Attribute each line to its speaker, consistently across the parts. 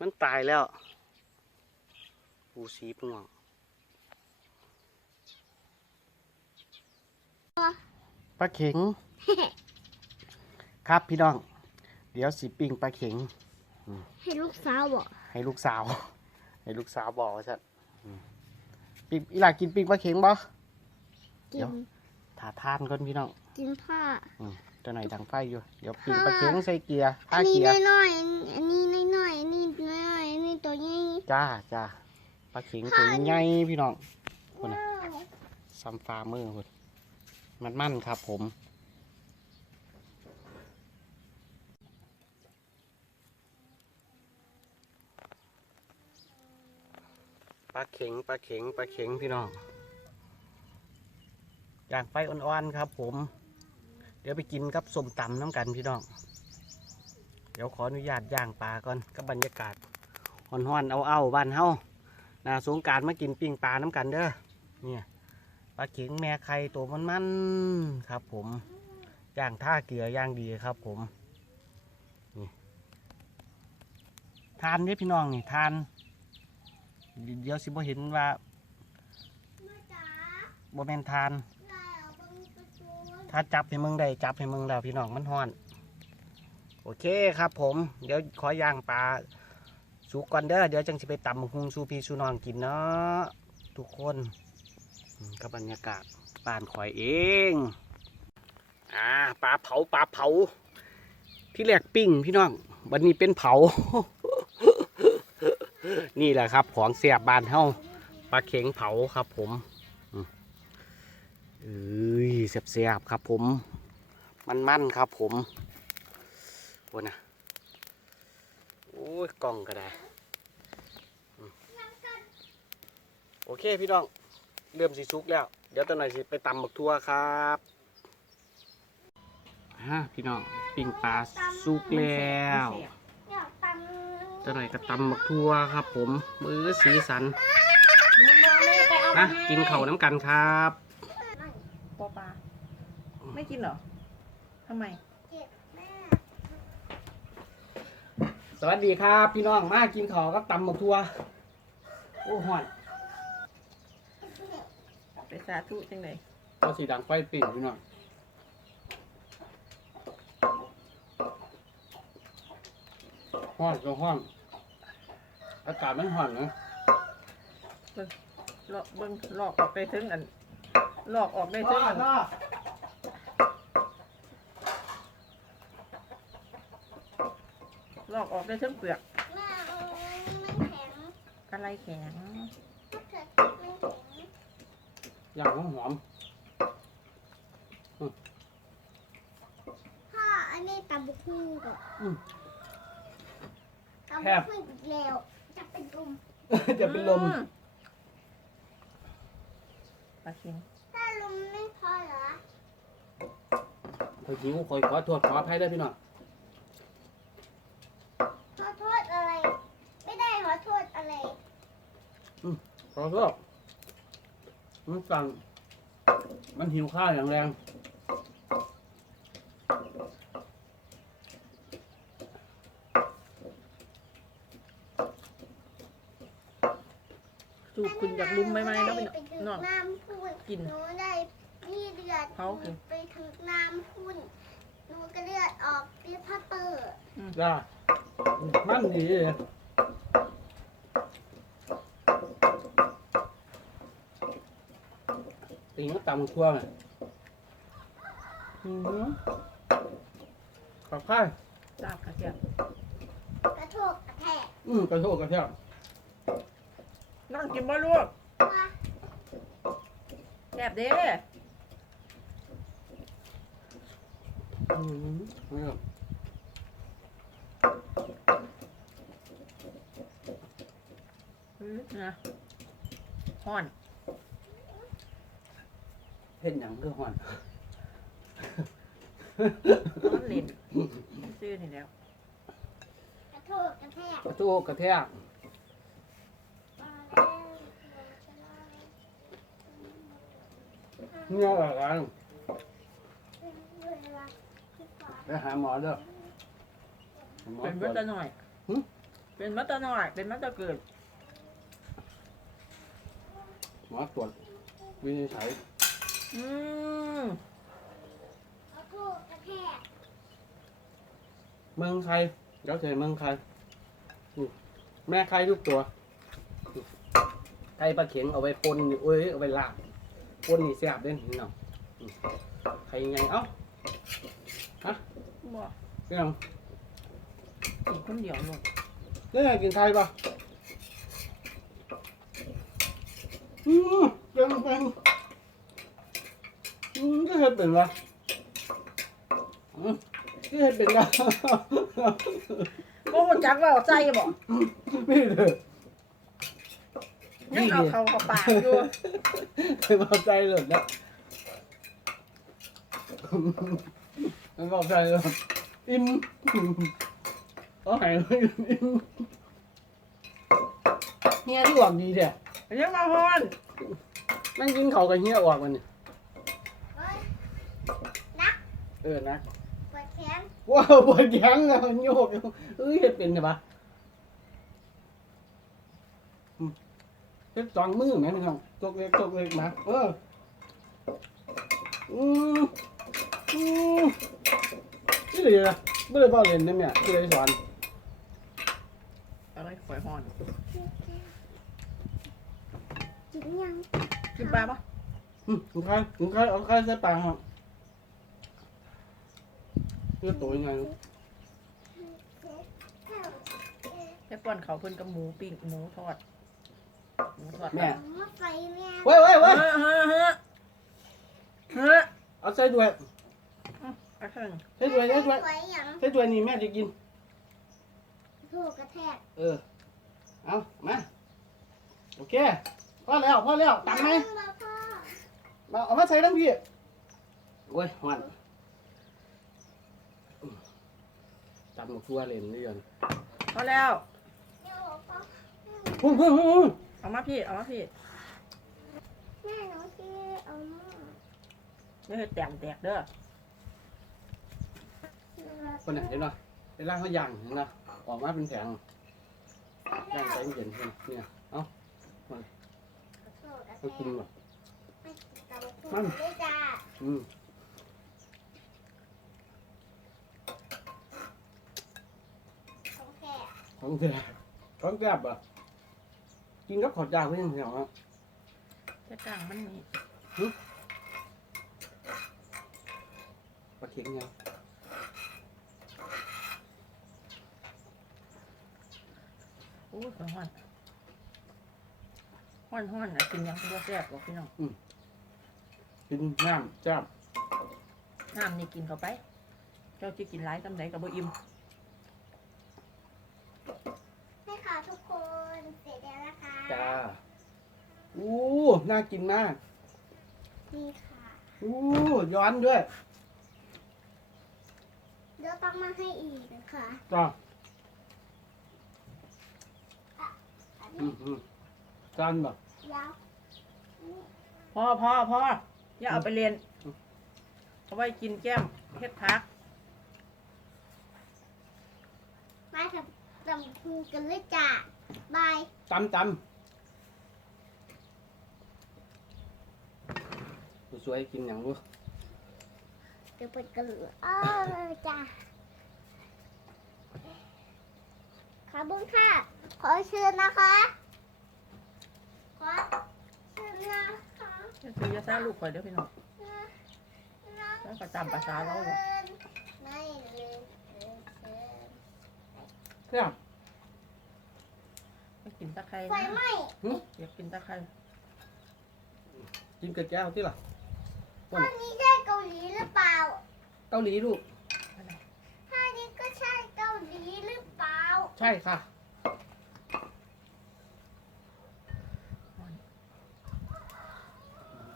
Speaker 1: มันตายแล้วปูสีม่วงปลาเข็ง ครับพี่น้อง เดี๋ยวสิปิ้งปลาเข็ง
Speaker 2: ให้ลูกสาวบอก
Speaker 1: ให้ลูกสาว ให้ลูกสาวบอกว่าซะอืมปิ้งอีหลากินปิ้งปลาเข็งบ่
Speaker 2: กิ
Speaker 1: เดี๋ยว
Speaker 2: น
Speaker 1: ถาทานก่อนพี่น้อง
Speaker 2: กินผ้า
Speaker 1: อืมตัวไหนดังไฟอยู่ เดี๋ยวปิ้งปลาเข็งใส่เกียร์
Speaker 2: อั
Speaker 1: ท่าน
Speaker 2: นี้
Speaker 1: เกียร์
Speaker 2: น้อยๆอันนี้น้อยๆอันนี้น้อยๆอันนี้ตัวใหญ่
Speaker 1: จ้าจ้าปลาเข็งตัวใหญ่พี่น้อง คนน่ะ
Speaker 2: ว้าว
Speaker 1: ซัมฟาร์เมอร์คนมันมั่นครับผม ปลาเข็งปลาเข็งปลาเข็งพี่น้อง ย่างไฟอ่อนๆครับ ผม เดี๋ยวไปกินกับส้มตำน้ำกันพี่น้อง เดี๋ยวขออนุญาตย่างปลาก่อนกับบรรยากาศห่อนๆเอาเอาๆบ้านเฮาหนาสงกรารมากินปิ้งปลาน้ำกันเด้อเนี่ยปลาเข็งแม่ไข่ตัวมันมันๆครับ ผมย่างท่าเกลือย่างดีครับ ผมนี่ทานเด้อพี่น้องนี่ทาน เดี๋ยวสิบ่เห็นว่าบ่แม่นทาน ถ้าจับให้มึงได้จับให้มึงแล้วพี่น้องมันฮ้อน โอเคครับผม เดี๋ยวขอย่างปลาสุกก่อนเด้อเดี๋ยวจังสิไปตำบักหุงสูพีสูนองกินเนาะทุกคนกับบรรยากาศป่านข่อยเองอ่าปลาเผาปลาเผา ที่แรกปิ้งพี่น้องวันนี้เป็นเผา นี่แหละครับ ของเสียบบานเฮาปลาเข็งเผาครับผม เอ้ยเสียบๆครับผม มันๆครับผมโอ้นะโอ้ยกล้องก็ได้ โอเคพี่น้อง เริ่มสิสุกแล้ว เดี๋ยวตอนหน่อยสิไปตำบักทั่วครับฮะพี่น้องปิ้งปลาสุกแล้ว
Speaker 2: ตำ
Speaker 1: จะหน่อยกระตำบักทั่วครับ ผมมือสีสันนะกินเข่าน้ำกันครับ
Speaker 3: ไม่กินเหรอทำไม
Speaker 1: สวัสดีครับ พี่น้องมากินข้าวกับตำบักทั่วโอ้หอน
Speaker 3: ไปสาธุจังเลย
Speaker 1: ก็สีดังไฟปิ่งพี่น้องห้อนก็ห้อนอากาศมันห้อนนะ
Speaker 3: หลอกเบิ้งหลอกออกไปถึงอันหลอกออกได้ถึงอัน ลอกออกได้ถึงเปลือก
Speaker 2: แม่เอามันแข็ง
Speaker 3: อะไรแข็ง
Speaker 2: ถ้าเกิดมันแข็ง
Speaker 1: อย่างหอมหอม
Speaker 2: พ่ออันนี้ตำบุกหุ่งก่อน
Speaker 1: อืม
Speaker 2: ตำบุกหุ่งอีกแล้ว จะเป็นลม
Speaker 1: จะเป็นลม
Speaker 3: อืปลาเค็ง
Speaker 2: ถ้าลมไม่พอเหรอ
Speaker 1: คอยหิวคอยขอโทษขออภัยด้วยพี่น้อง
Speaker 2: ขอโทษอะไร ไม่ได้ขอโทษอะไร
Speaker 1: ขอโทษมันสั่งมันหิวข้าวอย่างแรง
Speaker 3: สูบคุณอยากลุมไหมไหมแล้ว
Speaker 2: ไป
Speaker 3: เป็น
Speaker 2: ถึง
Speaker 3: น้อง
Speaker 2: น้ำพุน
Speaker 3: กิน
Speaker 2: หนูได้พี่เลือด
Speaker 3: เขาคือ
Speaker 2: ไปถึงน้ำพุนหนูก็เลือดออกที่พัตเตอร์
Speaker 1: จ้ามันดีเลย ตีมันตำครัวไงอือหือขอบค่าย
Speaker 3: ทราบค่ะเจ้าก
Speaker 2: ระโชกกระแทก
Speaker 1: อืมกระโชกกระเทียม
Speaker 3: นั่งกินบ่ลูก
Speaker 2: ว่า
Speaker 3: แซ่บเด้
Speaker 1: อืมนี่ครับ
Speaker 3: อื้อนะฮ้อน
Speaker 1: เห็นอย่างคือหอน
Speaker 3: ร้อนเล่นซื้อนี่แล้ว
Speaker 2: กระโชกกระแทก
Speaker 1: กระโชกกระเทียมเนี่ยอะไรกันไปหาหมอเด้อหาหมอ
Speaker 3: เป็น
Speaker 1: ตร
Speaker 3: เบิ
Speaker 1: ว
Speaker 3: ด
Speaker 1: จ
Speaker 3: ละหน่อย
Speaker 1: หึ
Speaker 3: เป็นมัตตน้อย เป็นมัตตเกิด
Speaker 1: หมอตรวจวินิจฉัย
Speaker 3: อืม
Speaker 2: เอาทูกกระแทก
Speaker 1: เมืองใครเดี๋ยวเจอเมืองใครอืมแม่ใครทุกตัวไก่ปลาเข็งเอาไปปนนี่เอ้ยเอาไปลาบปนนี่แซ่บเด่นเนาะอืมใครยังไงเอ้า
Speaker 3: บ่
Speaker 1: เรื่อง
Speaker 3: กินคนเดียวหมด
Speaker 1: เรื่องกินไทยปะอืมเป็นเป็น อืมก็เห็ดเป็นปะอืมก็เห็ดเป็นปะ
Speaker 3: โอ้จักว่าเอาใจบ่
Speaker 1: ไม่เลย
Speaker 3: ยังเอาเข้าเข้าปากอยู่
Speaker 1: เคยบอกใจเลยนะไม่บอกใจเลยอิ่มเอาหายเลยอิ่มเฮียที่หวังดีเด้อ
Speaker 3: ยังมาฮอน
Speaker 1: นั่งกินเขาวกับเฮียออกมันนี่
Speaker 2: เฮ้ย
Speaker 1: เออนะ
Speaker 2: ปวดแขน
Speaker 1: ว้าวปวดแขนแล้วโยกเอ้ยเฮ็ดเป็นใช่ปะอืมเฮ็ดสองมือไหมพี่น้องตกเล็กตกเล็กมาเอออืมอืมนี่เลยนะไม่ได้บอกเรียนนะเนี่ยที่ได้สอน
Speaker 3: อะไรข่อยฮอน
Speaker 2: กินยัง
Speaker 3: กินปลาปะ
Speaker 1: อืมถึงใครถึงใครเอาใครใส่ปากครับ เลือดตัวยังไงลูก
Speaker 3: แค่ป้อนเขาเพิ่นกับหมูปิ้งหมูทอดหมูทอด
Speaker 1: แม่
Speaker 2: มาไฟเนี่ย
Speaker 1: เว้ยเว้ย
Speaker 3: เฮ้
Speaker 1: เว้
Speaker 3: ย
Speaker 1: ย
Speaker 3: เฮ้ยเฮ้ยเฮ้ย
Speaker 1: เอาใส่ด้วย
Speaker 3: เอาเถอะ
Speaker 1: ใส่ด้วยใส่ด้วย
Speaker 2: ไฟยัง
Speaker 1: ใส่ด้วยนี่แม่จะกิน
Speaker 2: ถูกกระแทก
Speaker 1: เออ เอามา โอเค พอแล้ว พอแล้วตังไหม
Speaker 2: ยังบ่พ่อ
Speaker 1: มาเอามาใส่ทั้งพี่โอ้ยหวันำหมกทัวเล่นนี่ยัน
Speaker 3: พอแล้ว
Speaker 2: เดี๋ยวพ่อ
Speaker 1: พุ่งพุ่งพุ่งพุ่ง
Speaker 3: เอามาพี่เอามาพี่
Speaker 2: แม่หนูชื่อเอามา
Speaker 3: ไม่ให้แตกแตกเด้อ
Speaker 1: คนไหนเห็นป่ะเป็นร่างเขาย่างเห็นป่ะออกมาเป็นแผงย่างใส่เย็นๆเนี่ยเอา
Speaker 2: ถูกกระแท
Speaker 1: เอากิน
Speaker 2: ก
Speaker 1: ว่ะ
Speaker 2: ไม่ติดตามถูกด้วยจ้า
Speaker 1: อืม
Speaker 2: ของแขก
Speaker 1: ของแก่ของแก่บอะกินกับขอดยาวเพื่อนเหรอ
Speaker 3: แค่กลางมันนี่
Speaker 1: ปลาเข็งไง
Speaker 3: โอ้ยข่อยฮอนฮอนฮอนอะกินยังบ่แซ่บหรอกพี่น้อง
Speaker 1: กินน้ำจ้าบ
Speaker 3: น้ำนี่กินเข้าไป เจ้าจะกินหลายกำไดกับบ่อิ่ม
Speaker 2: ให้ค่ะทุกคนเสร็จแล้วนะคะ
Speaker 1: จ้าอู้น่ากินมาก
Speaker 2: นี่ค่ะ
Speaker 1: อู้ย้อนด้วย
Speaker 2: เดี๋ยวต้องมาให้อีกนะคะ
Speaker 1: จ้า
Speaker 2: อัน
Speaker 1: อื
Speaker 2: นี้
Speaker 1: มอืมจานแบบ
Speaker 2: ยาว
Speaker 3: พอพอพออย่าเอาไปเรียนเอาไว้กินแก้มเฮ็ดพัก
Speaker 2: มาทำจำพูกันเลยจ้าบาย
Speaker 1: ตำตำ วยๆกินอย่างรู้
Speaker 2: เดี๋ยวเปิดกันเลยเออจ้าขอบคุณค่ะ ขอเชิญนะคะ ขอเชิญนะคะ
Speaker 3: จะซื้อยาซาลูกข่อยเด้อพี่น้องแล้วก็ตามภาษาเราเหรอ
Speaker 2: ไม่ลืมเชิญเชิญ
Speaker 1: เพื่อน
Speaker 3: ไม่กินตะไคร้
Speaker 2: ไฟไหม้
Speaker 3: อยากกินตะไคร้
Speaker 1: กินกระแก้วที่ล่ะ
Speaker 2: ท่านี้ใช่เกาหลีหรือเปล่า
Speaker 1: เกาหลีลูก
Speaker 2: ท่านี้ก็ใช่เกาหลีหรือเปล่า
Speaker 1: ใช่ค่ะ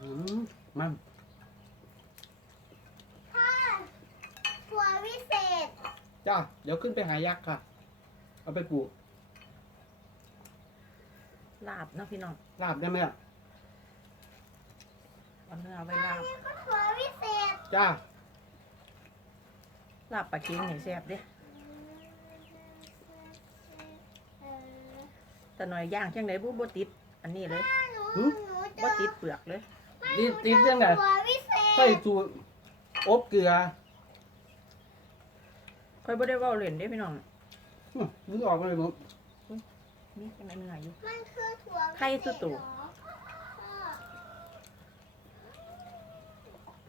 Speaker 1: อืมมัน
Speaker 2: ถ้าถั่ววิเศษ
Speaker 1: จ้า เดี๋ยวขึ้นไปหายักษ์ค่ะ เอาไปปลูก
Speaker 3: ลาบเนาะพี่น้อง
Speaker 1: ลาบได้ไหมอะ
Speaker 3: เอาเนื้อเอาไว้ลาบ
Speaker 2: นี่ก็ถั่ววิเศษ
Speaker 1: จ้า
Speaker 3: ลาบปลาเค็งนี่แซ่บเด้แต่หน่อยย่างจังไดบุบ่ติด อันนี้เลย
Speaker 2: หนู
Speaker 1: หึ
Speaker 2: หนูเจ
Speaker 3: บ่
Speaker 2: อ
Speaker 3: ติดเปลือกเลย
Speaker 1: ติดติดยังไง
Speaker 2: ตัววิเศ
Speaker 1: ใส่
Speaker 2: ษ
Speaker 1: สูตรอบเกลือ
Speaker 3: ค่อยบ่ได้เว้าเล่นเด้พี่น้อง
Speaker 1: อื้อนึกออกเลยมั้ง
Speaker 3: นี่จังไดเนื้ออยู่
Speaker 2: มันคือถั่ว
Speaker 3: ไข่ตุ๊ตู่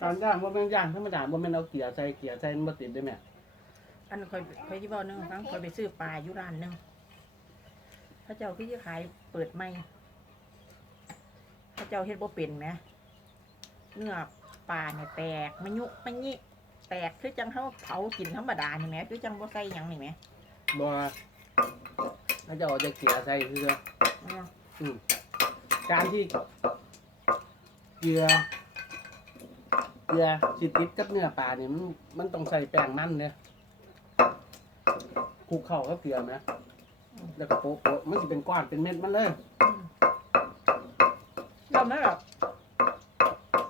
Speaker 1: การย่างว่าแม่นย่างธรรมดาว่าแม่นเอาเกลือใส่เกลือใส่มันบ่ติดได้แม่
Speaker 3: อันค่อยค่อยสิเว้าหนึงฟังค่อยไปซื้อปลาอยู่ร้านหนึงพระเจ้าคือสิขายเปิดใหม่พระเจ้าเฮ็ดบ่เป็นแหมเนื้อปลาเนี่ยแตกมันยุมันยิแตกคือจังเฮาเผากินธรรมดานี่แหมคือจังบ่ใส่หยังนี่แหม
Speaker 1: บ่ถ้าจะเอาจะเกลือใส่คือ
Speaker 3: อือ
Speaker 1: การที่เกลือ เกลือสิติดกับเนื้อปลาเนี่ยมันมันต้องใส่แป้งมันเนี่ยคลุกเข้ากับเกลือนะแล้วก็โปะโปะมันจะเป็นก้อนเป็นเม็ดมันเลย
Speaker 3: เราไม่แบบ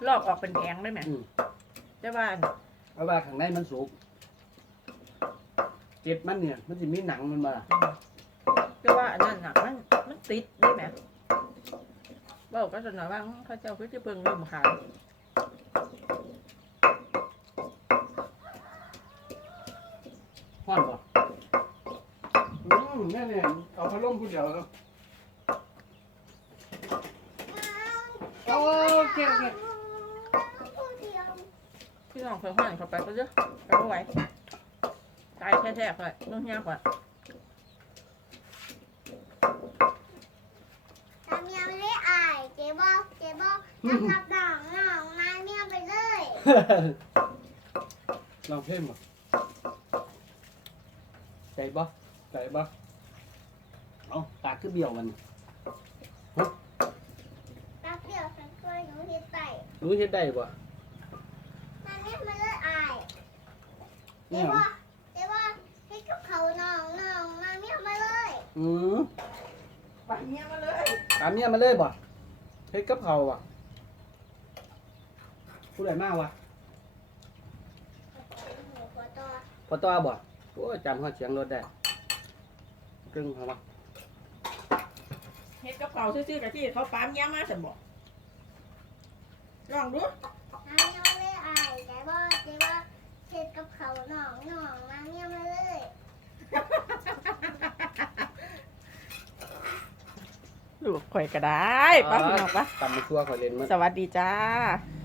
Speaker 3: ลอกออกเป็นแผงได้ไหม
Speaker 1: อืม
Speaker 3: แต่ว่า
Speaker 1: เพราะว่าข้างในมันสุกเจ็ดมันเนี่ย มันจะมีหนังมันมา
Speaker 3: แต่ว่าอันนั้นน่ะมันมันติดได้ไหมบอกก็จะหน่อยว่าเข้าเจ้าคือจะเพิ่งเริ่มขาย
Speaker 1: ห้อนป่ะอืมแม่เนี่ย เอาพัดลมผู้เดียวแล้วโอเคโอเค
Speaker 2: ผู้เดียว
Speaker 3: พี่น้องเคยห้อนเข้าไปก็เยอะไปไม่ไหวตายแท้ๆเลยนุ่งยากกว่า
Speaker 2: ทำยังไม่ได้อายเจ๊บอกเจ๊บอกนับนับดองน้องมาเนี่ยไปเลย
Speaker 1: ลองเพิ่มบ่ใจบ่ใจบ่ เอาปากคือเบี้ยวมัน
Speaker 2: นับเดียวฉันเคยหนูเห็นไต่
Speaker 1: รู้เฮ็ดได้บ่
Speaker 2: มาเนี่ยมาเลยอายเจ๊
Speaker 1: เนี่ย
Speaker 2: บอกเจ๊บอกให้กับเขาน้องน้องมาเนี่ยมาเลย
Speaker 1: อืม
Speaker 3: ไปเมียมาเลย
Speaker 1: ตามเมียมาเลยบ่เฮ็ดกับเขาวบ่ผู้ใดมากวะ
Speaker 2: หนูขอตัว
Speaker 1: พอต่อบ่โอ้ยจำเขาเสียงรถได้กึ่งเขาบ่
Speaker 3: เฮ็ดกระเป๋าซื่อๆกับที่เขาปาเมียมาฉันบอกลองดู
Speaker 2: มาเนี่ยมาเลยอายเจ๊บอกเจ๊บอกเฮ็ดกับเขาน้องน้องมาเนี่ยมาเลย
Speaker 3: ลูกข่อยก็ได้ไป้าพี่น้องไป้า
Speaker 1: ตำมาทั่วเขาเล่นมัน
Speaker 3: สวัสดีจ้า
Speaker 2: ส